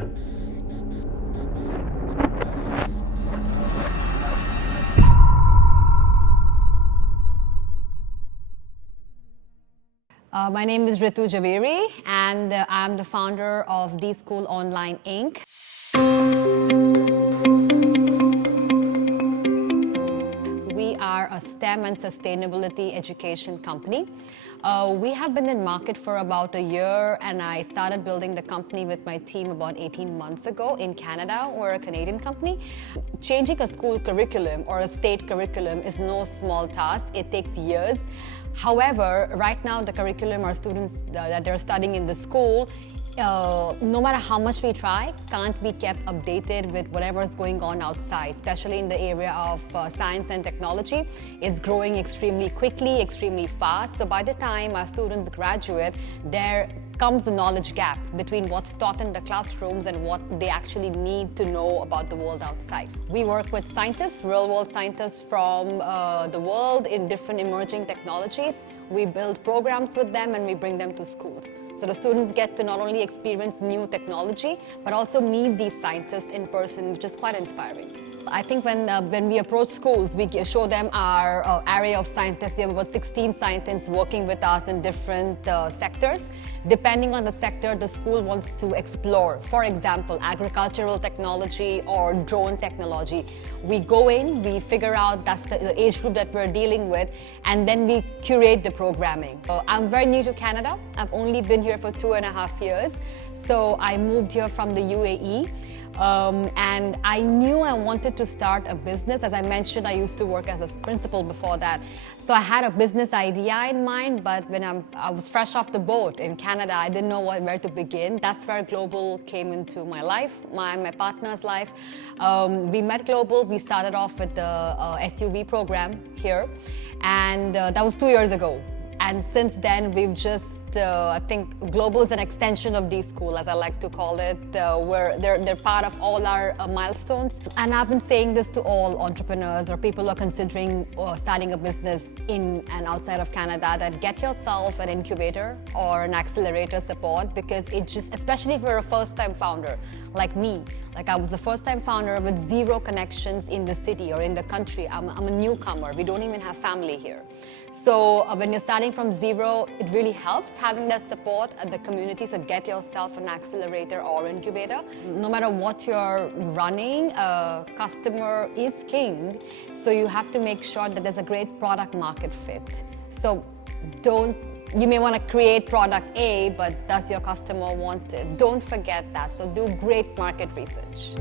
My name is Ritu and I'm the founder of DeSchool Online Inc. We are a STEM and sustainability education company. We have been in market for about a year, and I started building the company with my team about 18 months ago in Canada. We're a Canadian company. Changing a school curriculum or a state curriculum is no small task. It takes years. However, right now the curriculum our students that they're studying in the school, no matter how much we try, can't be kept updated with whatever is going on outside, especially in the area of science and technology. It's growing extremely quickly, extremely fast. So by the time our students graduate, there comes the knowledge gap between what's taught in the classrooms and what they actually need to know about the world outside. We work with scientists, real-world scientists from the world in different emerging technologies. We build programs with them and we bring them to schools. So the students get to not only experience new technology, but also meet these scientists in person, which is quite inspiring. I think when we approach schools, we show them our array of scientists. We have about 16 scientists working with us in different sectors. Depending on the sector the school wants to explore, for example, agricultural technology or drone technology. We go in, we figure out that's the age group that we're dealing with, and then we curate the programming. I'm very new to Canada. I've only been here for 2.5 years. So I moved here from the UAE. And I knew I wanted to start a business. As I mentioned, I used to work as a principal before that. So I had a business idea in mind, but when I was fresh off the boat in Canada, I didn't know where to begin. That's where Global came into my life, my partner's life. We met Global. We started off with the SUV program here, and that was 2 years ago. And since then, we've just I think Global is an extension of DeSchool, as I like to call it, where they're part of all our milestones. And I've been saying this to all entrepreneurs or people who are considering starting a business in and outside of Canada, that get yourself an incubator or an accelerator support, because it just, especially if you're a first-time founder like me, like I was the first-time founder with zero connections in the city or in the country. I'm a newcomer. We don't even have family here. So when you're starting from zero, it really helps having that support at the community. So get yourself an accelerator or incubator. No matter what you're running, customer is king. So you have to make sure that there's a great product market fit. So you may want to create product A, but does your customer want it? Don't forget that. So do great market research.